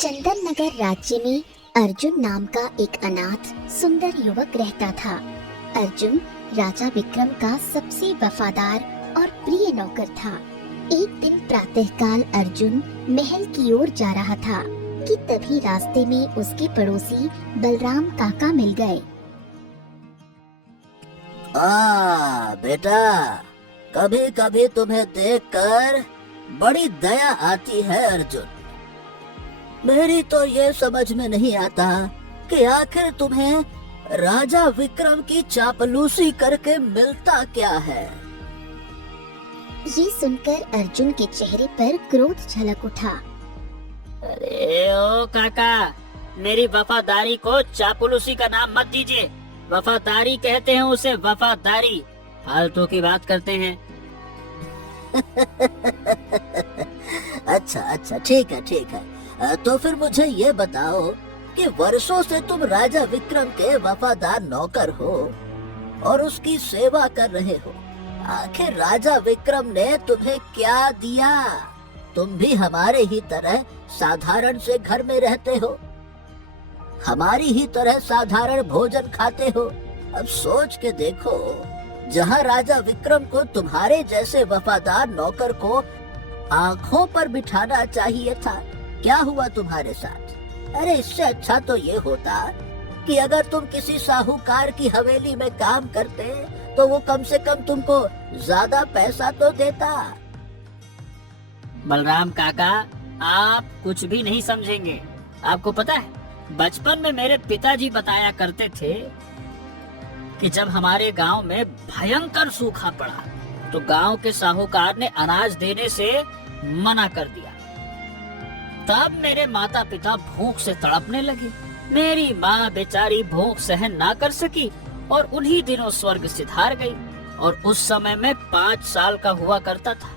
चंदन नगर राज्य में अर्जुन नाम का एक अनाथ सुंदर युवक रहता था। अर्जुन राजा विक्रम का सबसे वफादार और प्रिय नौकर था। एक दिन प्रातःकाल अर्जुन महल की ओर जा रहा था कि तभी रास्ते में उसके पड़ोसी बलराम काका मिल गए। बेटा, कभी कभी तुम्हें देखकर बड़ी दया आती है अर्जुन। मेरी तो ये समझ में नहीं आता कि आखिर तुम्हें राजा विक्रम की चापलूसी करके मिलता क्या है। ये सुनकर अर्जुन के चेहरे पर क्रोध झलक उठा। अरे ओ काका, मेरी वफादारी को चापलूसी का नाम मत दीजिए। वफादारी कहते हैं उसे, वफादारी। फालतू की बात करते हैं। अच्छा, ठीक है। तो फिर मुझे ये बताओ कि वर्षों से तुम राजा विक्रम के वफादार नौकर हो और उसकी सेवा कर रहे हो। आखिर राजा विक्रम ने तुम्हें क्या दिया? तुम भी हमारे ही तरह साधारण से घर में रहते हो, हमारी ही तरह साधारण भोजन खाते हो। अब सोच के देखो, जहाँ राजा विक्रम को तुम्हारे जैसे वफादार नौकर को आंखों पर बिठाना चाहिए था, क्या हुआ तुम्हारे साथ? अरे इससे अच्छा तो ये होता कि अगर तुम किसी साहूकार की हवेली में काम करते तो वो कम से कम तुमको ज्यादा पैसा तो देता। बलराम काका, आप कुछ भी नहीं समझेंगे। आपको पता है, बचपन में मेरे पिताजी बताया करते थे कि जब हमारे गांव में भयंकर सूखा पड़ा तो गांव के साहूकार ने अनाज देने से मना कर दिया। तब मेरे माता पिता भूख से तड़पने लगे। मेरी माँ बेचारी भूख सहन ना कर सकी और उन्हीं दिनों स्वर्ग सिधार गई। और उस समय मैं 5 साल का हुआ करता था।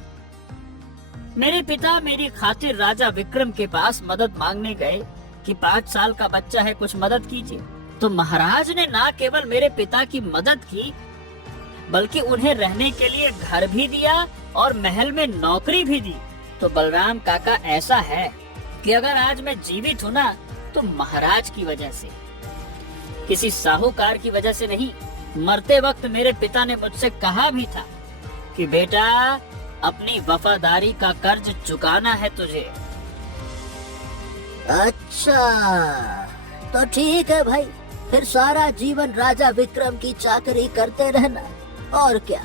मेरे पिता मेरी खातिर राजा विक्रम के पास मदद मांगने गए कि 5 साल का बच्चा है, कुछ मदद कीजिए। तो महाराज ने ना केवल मेरे पिता की मदद की, बल्कि उन्हें रहने के लिए घर भी दिया और महल में नौकरी भी दी। तो बलराम काका, ऐसा है कि अगर आज मैं जीवित हूँ ना, तो महाराज की वजह से, किसी साहूकार की वजह से नहीं। मरते वक्त मेरे पिता ने मुझसे कहा भी था कि बेटा, अपनी वफादारी का कर्ज चुकाना है तुझे। अच्छा, तो ठीक है भाई, फिर सारा जीवन राजा विक्रम की चाकरी करते रहना, और क्या।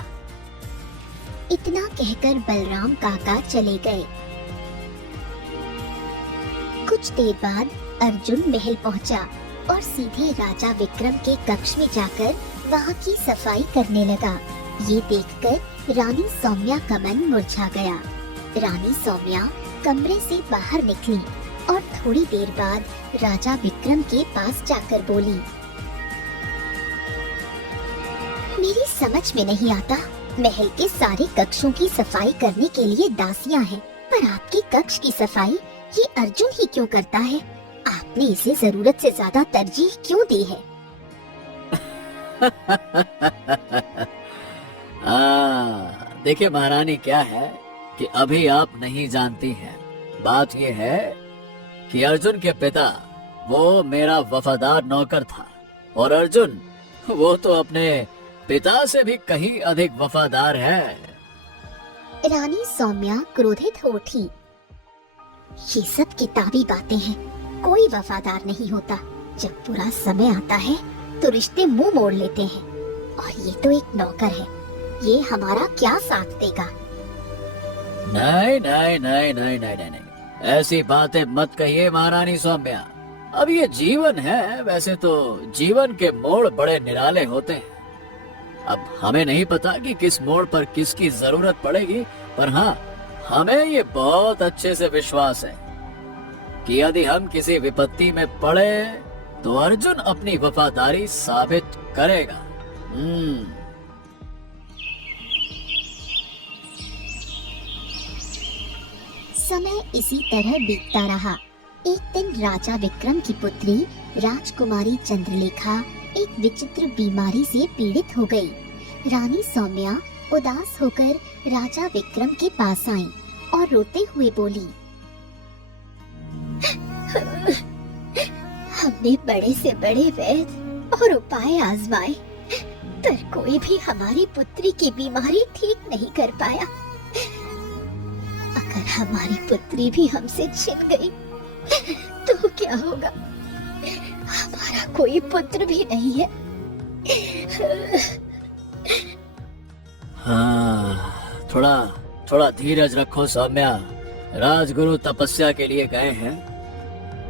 इतना कहकर बलराम काका चले गए। कुछ देर बाद अर्जुन महल पहुंचा और सीधे राजा विक्रम के कक्ष में जाकर वहां की सफाई करने लगा। ये देखकर रानी सौम्या का मन मुरझा गया। रानी सौम्या कमरे से बाहर निकली और थोड़ी देर बाद राजा विक्रम के पास जाकर बोली, मेरी समझ में नहीं आता, महल के सारे कक्षों की सफाई करने के लिए दासियां हैं, पर आपके कक्ष की सफाई ये अर्जुन ही क्यों करता है? आपने इसे जरूरत से ज्यादा तरजीह क्यों दी है? देखिए महारानी, क्या है कि अभी आप नहीं जानती हैं। बात ये है कि अर्जुन के पिता वो मेरा वफादार नौकर था और अर्जुन वो तो अपने पिता से भी कहीं अधिक वफादार है। रानी सौम्या क्रोधित हो उठी। ये सब किताबी बातें हैं, कोई वफादार नहीं होता। जब बुरा समय आता है तो रिश्ते मुंह मोड़ लेते हैं, और ये तो एक नौकर है, ये हमारा क्या साथ देगा? नहीं नहीं नहीं नहीं नहीं नहीं, ऐसी बातें मत कहिए महारानी सौम्या। अब ये जीवन है, वैसे तो जीवन के मोड़ बड़े निराले होते हैं। अब हमें नहीं पता कि किस मोड़ पर किसकी जरूरत पड़ेगी, पर हाँ, हमें ये बहुत अच्छे से विश्वास है कि यदि हम किसी विपत्ति में पड़े तो अर्जुन अपनी वफादारी साबित करेगा। समय इसी तरह बीतता रहा। एक दिन राजा विक्रम की पुत्री राजकुमारी चंद्रलेखा एक विचित्र बीमारी से पीड़ित हो गई। रानी सौम्या उदास होकर राजा विक्रम के पास आई और रोते हुए बोली, हमने बड़े से बड़े वैद्य और उपाय आजमाए, पर कोई भी हमारी पुत्री की बीमारी ठीक नहीं कर पाया। अगर हमारी पुत्री भी हमसे छिन गई तो क्या होगा? हमारा कोई पुत्र भी नहीं है। हाँ, थोड़ा थोड़ा धीरज रखो सौम्या। राजगुरु तपस्या के लिए गए हैं,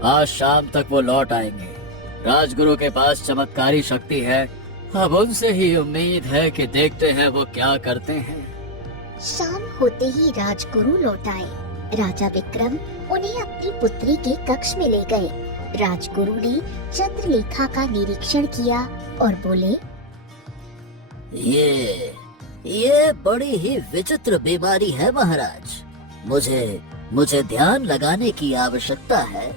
आज शाम तक वो लौट आएंगे। राजगुरु के पास चमत्कारी शक्ति है, अब उनसे ही उम्मीद है कि देखते हैं वो क्या करते हैं। शाम होते ही राजगुरु लौट आए। राजा विक्रम उन्हें अपनी पुत्री के कक्ष में ले गए। राजगुरु ने चंद्रलेखा का निरीक्षण किया और बोले, ये बड़ी ही विचित्र बीमारी है महाराज। मुझे ध्यान लगाने की आवश्यकता है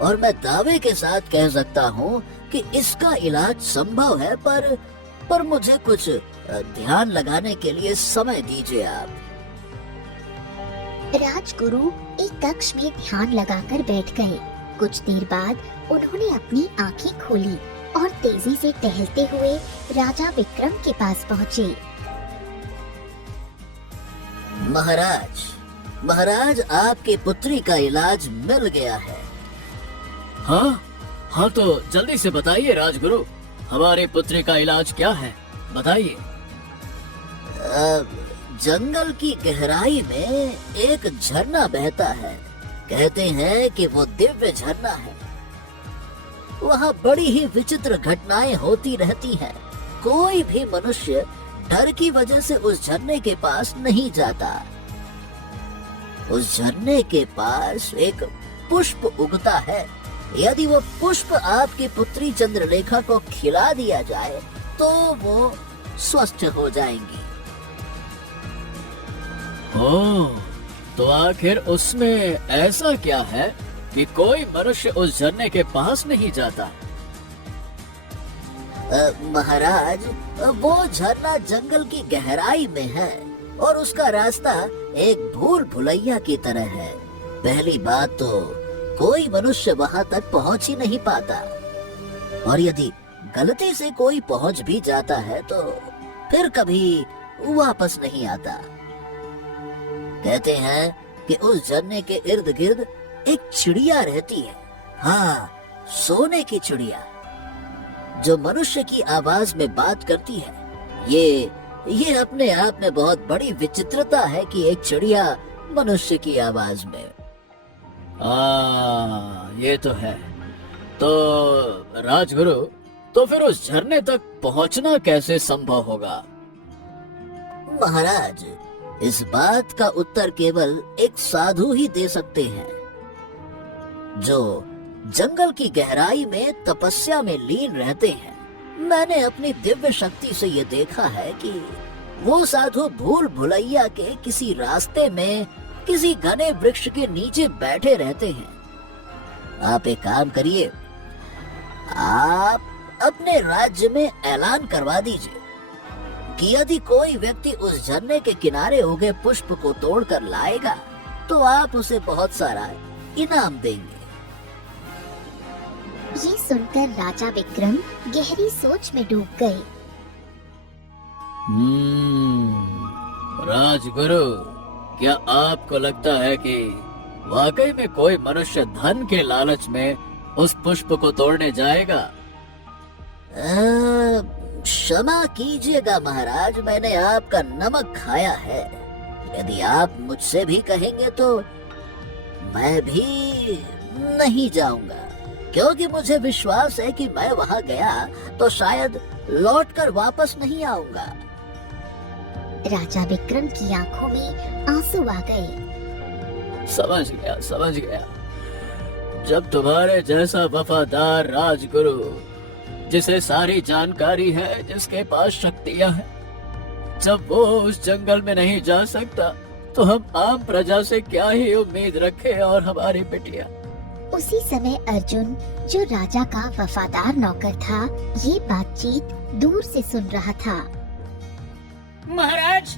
और मैं दावे के साथ कह सकता हूँ कि इसका इलाज संभव है, पर मुझे कुछ ध्यान लगाने के लिए समय दीजिए आप। राजगुरु एक कक्ष में ध्यान लगाकर बैठ गए। कुछ देर बाद उन्होंने अपनी आंखें खोली और तेजी से टहलते हुए राजा विक्रम के पास पहुँचे। महाराज आपकी पुत्री का इलाज मिल गया है। हाँ, तो जल्दी से बताइए राजगुरु, हमारी पुत्री का इलाज क्या है, बताइए। जंगल की गहराई में एक झरना बहता है। कहते हैं कि वो दिव्य झरना है। वहाँ बड़ी ही विचित्र घटनाएं होती रहती हैं। कोई भी मनुष्य डर की वजह से उस झरने के पास नहीं जाता। उस झरने के पास एक पुष्प उगता है। यदि वो पुष्प आपकी पुत्री चंद्रलेखा को खिला दिया जाए तो वो स्वस्थ हो जाएंगी। ओह, तो आखिर उसमें ऐसा क्या है कि कोई मनुष्य उस झरने के पास नहीं जाता? महाराज, वो झरना जंगल की गहराई में है और उसका रास्ता एक भूल भुलैया की तरह है। पहली बात तो कोई मनुष्य वहाँ तक पहुँच ही नहीं पाता, और यदि गलती से कोई पहुँच भी जाता है तो फिर कभी वापस नहीं आता। कहते हैं कि उस झरने के इर्द गिर्द एक चिड़िया रहती है। हाँ, सोने की चिड़िया, जो मनुष्य की आवाज में बात करती है। ये अपने आप में बहुत बड़ी विचित्रता है कि एक चिड़िया मनुष्य की आवाज में। ये तो है। तो राजगुरु, तो फिर उस झरने तक पहुंचना कैसे संभव होगा? महाराज, इस बात का उत्तर केवल एक साधु ही दे सकते हैं, जो जंगल की गहराई में तपस्या में लीन रहते हैं। मैंने अपनी दिव्य शक्ति से ये देखा है कि वो साधु भूल भुलैया के किसी रास्ते में किसी घने वृक्ष के नीचे बैठे रहते हैं। आप एक काम करिए, आप अपने राज्य में ऐलान करवा दीजिए कि यदि कोई व्यक्ति उस झरने के किनारे उगे पुष्प को तोड़कर लाएगा तो आप उसे बहुत सारा इनाम देंगे। ये सुनकर राजा विक्रम गहरी सोच में डूब गए। राजगुरु, क्या आपको लगता है कि वाकई में कोई मनुष्य धन के लालच में उस पुष्प को तोड़ने जाएगा? क्षमा कीजिएगा महाराज, मैंने आपका नमक खाया है। यदि आप मुझसे भी कहेंगे तो मैं भी नहीं जाऊंगा, क्योंकि मुझे विश्वास है कि मैं वहां गया तो शायद लौटकर वापस नहीं आऊंगा। राजा विक्रम की आंखों में आंसू आ गए। समझ गया। जब तुम्हारे जैसा वफादार राजगुरु, जिसे सारी जानकारी है, जिसके पास शक्तियां हैं, जब वो उस जंगल में नहीं जा सकता तो हम आम प्रजा से क्या ही उम्मीद रखें। और हमारी बिटिया। उसी समय अर्जुन, जो राजा का वफादार नौकर था, ये बातचीत दूर से सुन रहा था। महाराज,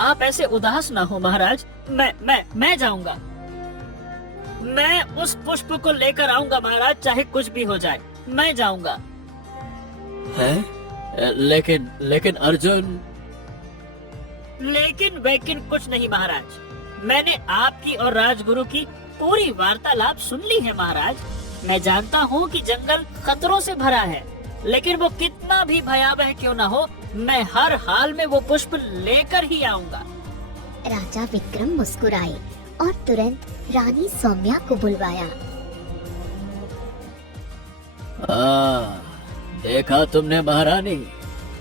आप ऐसे उदास ना हो महाराज। मैं जाऊंगा। मैं उस पुष्प को लेकर आऊंगा महाराज, चाहे कुछ भी हो जाए, मैं जाऊंगा। है लेकिन लेकिन अर्जुन। लेकिन वेकिन कुछ नहीं महाराज, मैंने आपकी और राजगुरु की पूरी वार्तालाप सुन ली है महाराज। मैं जानता हूँ कि जंगल खतरों से भरा है, लेकिन वो कितना भी भयावह क्यों न हो, मैं हर हाल में वो पुष्प लेकर ही आऊंगा। राजा विक्रम मुस्कुराए और तुरंत रानी सौम्या को बुलवाया। देखा तुमने महारानी,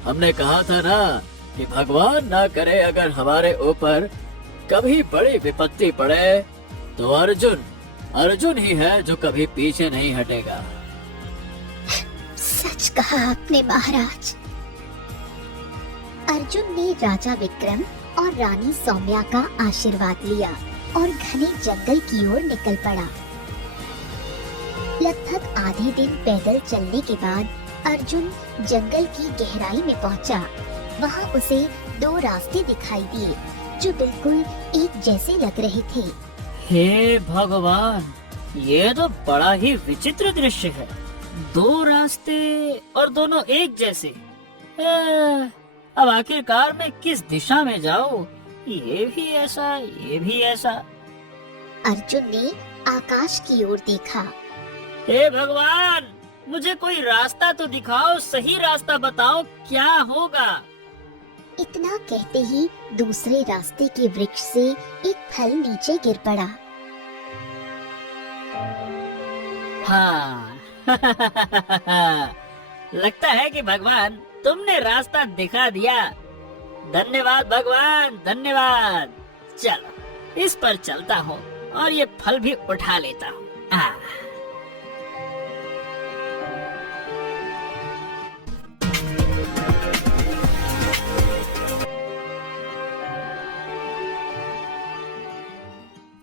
हमने कहा था ना कि भगवान ना करे अगर हमारे ऊपर कभी बड़ी विपत्ति पड़े तो अर्जुन ही है जो कभी पीछे नहीं हटेगा। सच कहा आपने महाराज। अर्जुन ने राजा विक्रम और रानी सौम्या का आशीर्वाद लिया और घने जंगल की ओर निकल पड़ा। लगभग आधे दिन पैदल चलने के बाद अर्जुन जंगल की गहराई में पहुंचा। वहां उसे दो रास्ते दिखाई दिए जो बिल्कुल एक जैसे लग रहे थे। हे भगवान, ये तो बड़ा ही विचित्र दृश्य है। दो रास्ते और दोनों एक जैसे। अब आखिरकार मैं किस दिशा में जाऊं? ये भी ऐसा, ये भी ऐसा। अर्जुन ने आकाश की ओर देखा। हे भगवान, मुझे कोई रास्ता तो दिखाओ, सही रास्ता बताओ, क्या होगा? इतना कहते ही दूसरे रास्ते के वृक्ष से एक फल नीचे गिर पड़ा। हाँ लगता है कि भगवान तुमने रास्ता दिखा दिया। धन्यवाद भगवान, धन्यवाद। चलो इस पर चलता हूँ और ये फल भी उठा लेता हूँ।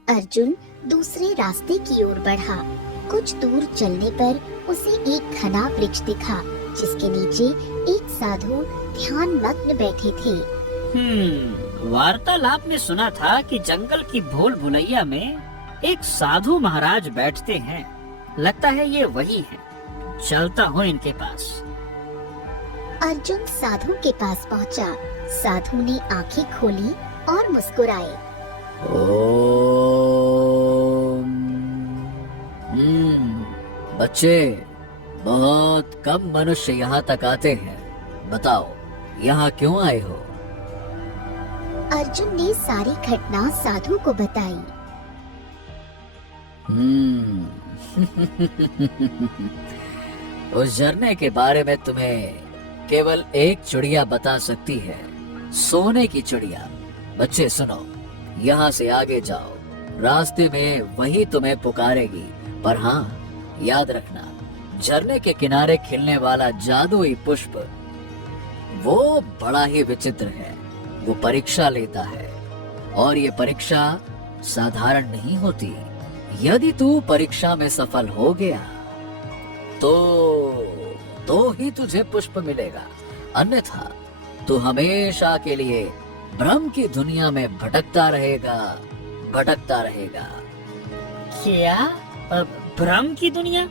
अर्जुन दूसरे रास्ते की ओर बढ़ा। कुछ दूर चलने पर उसे एक घना वृक्ष दिखा जिसके नीचे एक साधु ध्यान मग्न बैठे थे। वार्तालाप में सुना था कि जंगल की भूल भुलैया में एक साधु महाराज बैठते हैं। लगता है ये वही है। चलता हूँ इनके पास। अर्जुन साधु के पास पहुँचा। साधु ने आंखें खोली और मुस्कुराए। बच्चे, बहुत कम मनुष्य यहाँ तक आते हैं। बताओ यहाँ क्यों आए हो? अर्जुन ने सारी घटना साधु को बताई। उस झरने के बारे में तुम्हें केवल एक चिड़िया बता सकती है, सोने की चिड़िया। बच्चे सुनो, यहाँ से आगे जाओ, रास्ते में वही तुम्हें पुकारेगी। पर हाँ, याद रखना, झरने के किनारे खिलने वाला जादुई पुष्प वो बड़ा ही विचित्र है। वो परीक्षा लेता है और ये परीक्षा साधारण नहीं होती। यदि तू परीक्षा में सफल हो गया तो ही तुझे पुष्प मिलेगा, अन्यथा तू हमेशा के लिए भ्रम की दुनिया में भटकता रहेगा। क्या? भ्रम की दुनिया?